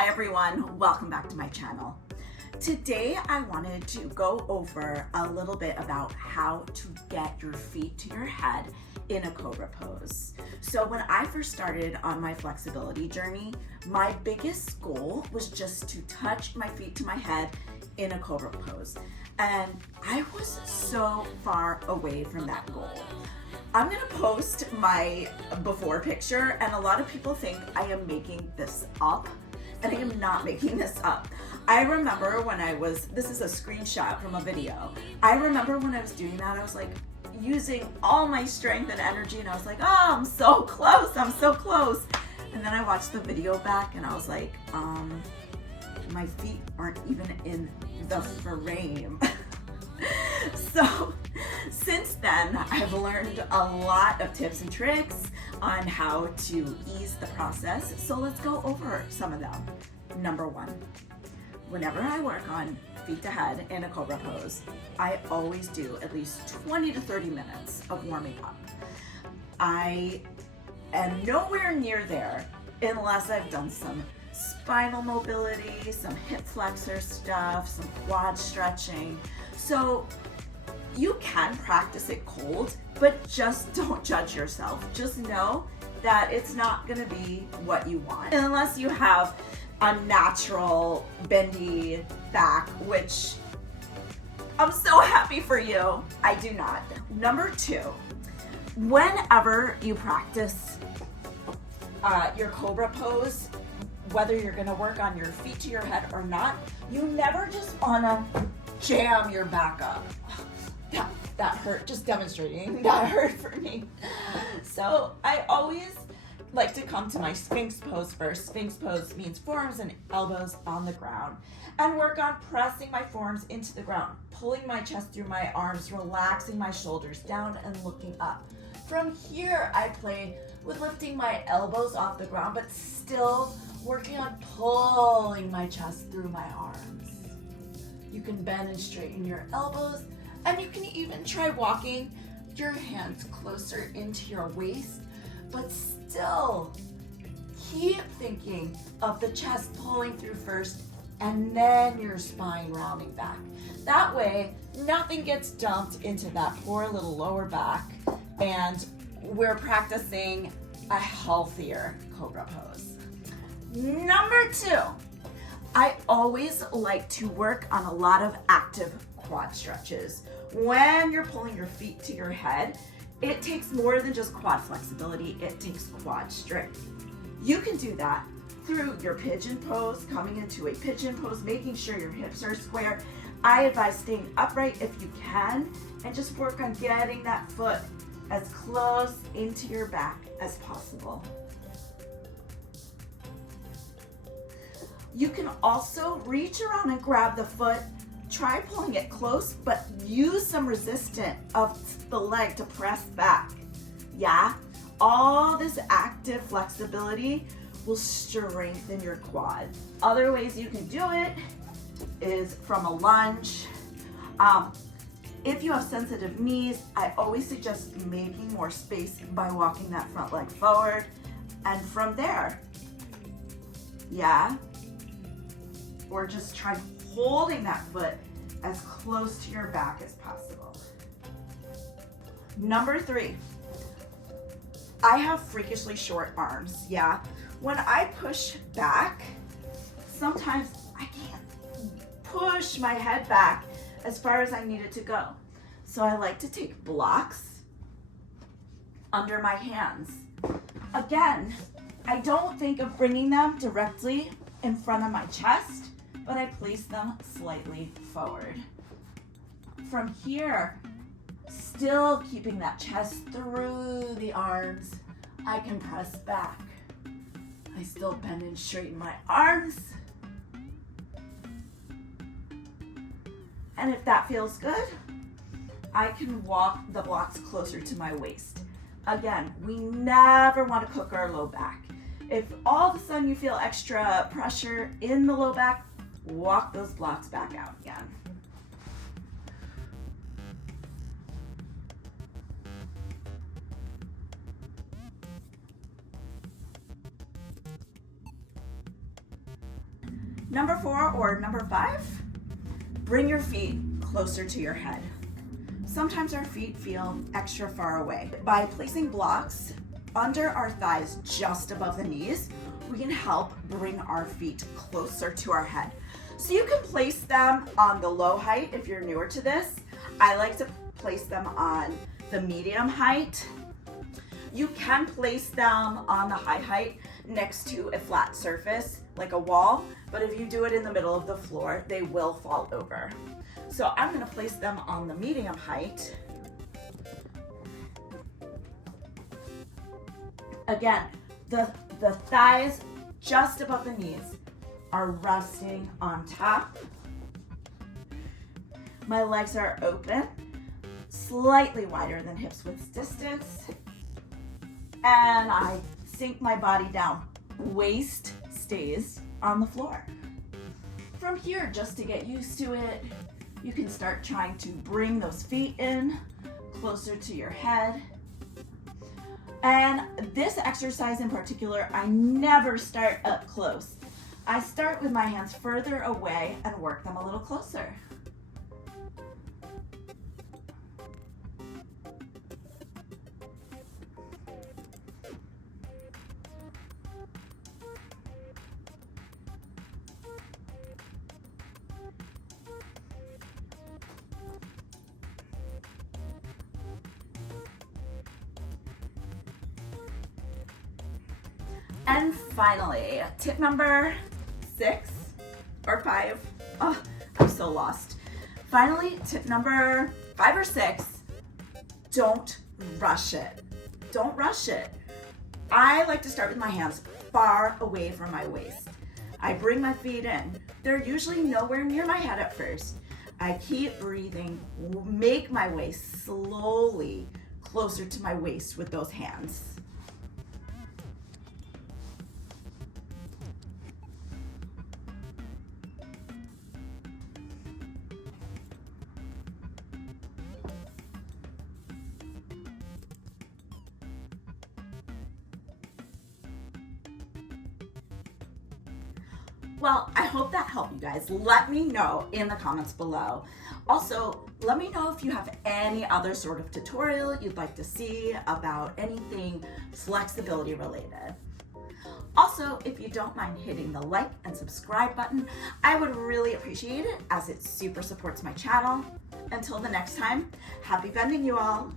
Hi everyone, welcome back to my channel. Today I wanted to go over a little bit about how to get your feet to your head in a Cobra Pose. So when I first started on my flexibility journey, my biggest goal was just to touch my feet to my head in a Cobra Pose. And I was so far away from that goal. I'm gonna post my before picture, and a lot of people think I am making this up, and I am not making this up. I remember when this is a screenshot from a video. I remember when I was doing that, I was like using all my strength and energy, and I was like, oh, I'm so close, I'm so close. And then I watched the video back and I was like, my feet aren't even in the frame. So since then, I've learned a lot of tips and tricks on how to ease the process. So let's go over some of them. Number one, whenever I work on feet to head in a Cobra Pose, I always do at least 20 to 30 minutes of warming up. I am nowhere near there unless I've done some spinal mobility, some hip flexor stuff, some quad stretching. So you can practice it cold, but just don't judge yourself. Just know that it's not gonna be what you want unless you have a natural bendy back, which I'm so happy for you. I do not. Number two, whenever you practice your Cobra Pose, whether you're gonna work on your feet to your head or not, you never just wanna jam your back up. That hurt, just demonstrating, that hurt for me. So I always like to come to my Sphinx pose first. Sphinx pose means forearms and elbows on the ground, and work on pressing my forearms into the ground, pulling my chest through my arms, relaxing my shoulders down and looking up. From here, I play with lifting my elbows off the ground, but still working on pulling my chest through my arms. You can bend and straighten your elbows, and you can even try walking your hands closer into your waist, but still keep thinking of the chest pulling through first and then your spine rounding back. That way, nothing gets dumped into that poor little lower back, and we're practicing a healthier Cobra Pose. Number two, I always like to work on a lot of active quad stretches. When you're pulling your feet to your head, it takes more than just quad flexibility, it takes quad strength. You can do that through your pigeon pose, coming into a pigeon pose, making sure your hips are square. I advise staying upright if you can, and just work on getting that foot as close into your back as possible. You can also reach around and grab the foot. Try pulling it close, but use some resistance of the leg to press back. Yeah, all this active flexibility will strengthen your quad. Other ways you can do it is from a lunge. If you have sensitive knees, I always suggest making more space by walking that front leg forward. And from there, yeah, or just try holding that foot as close to your back as possible. Number three, I have freakishly short arms, yeah. When I push back, sometimes I can't push my head back as far as I need it to go. So I like to take blocks under my hands. Again, I don't think of bringing them directly in front of my chest, but I place them slightly forward. From here, still keeping that chest through the arms, I can press back. I still bend and straighten my arms. And if that feels good, I can walk the blocks closer to my waist. Again, we never want to cook our low back. If all of a sudden you feel extra pressure in the low back, walk those blocks back out again. Number 4 or number 5, bring your feet closer to your head. Sometimes our feet feel extra far away. By placing blocks under our thighs just above the knees, we can help bring our feet closer to our head. So you can place them on the low height if you're newer to this. I like to place them on the medium height. You can place them on the high height next to a flat surface like a wall, but if you do it in the middle of the floor, they will fall over. So I'm gonna place them on the medium height. Again, the thighs just above the knees are resting on top. My legs are open, slightly wider than hips width distance. And I sink my body down. Waist stays on the floor. From here, just to get used to it, you can start trying to bring those feet in closer to your head. And this exercise in particular, I never start up close. I start with my hands further away and work them a little closer. And finally, tip number 6 or 5. Oh, I'm so lost. Finally, tip number 5 or 6, don't rush it. Don't rush it. I like to start with my hands far away from my waist. I bring my feet in. They're usually nowhere near my head at first. I keep breathing, make my way slowly closer to my waist with those hands. Well, I hope that helped you guys. Let me know in the comments below. Also, let me know if you have any other sort of tutorial you'd like to see about anything flexibility related. Also, if you don't mind hitting the like and subscribe button, I would really appreciate it as it super supports my channel. Until the next time, happy bending you all.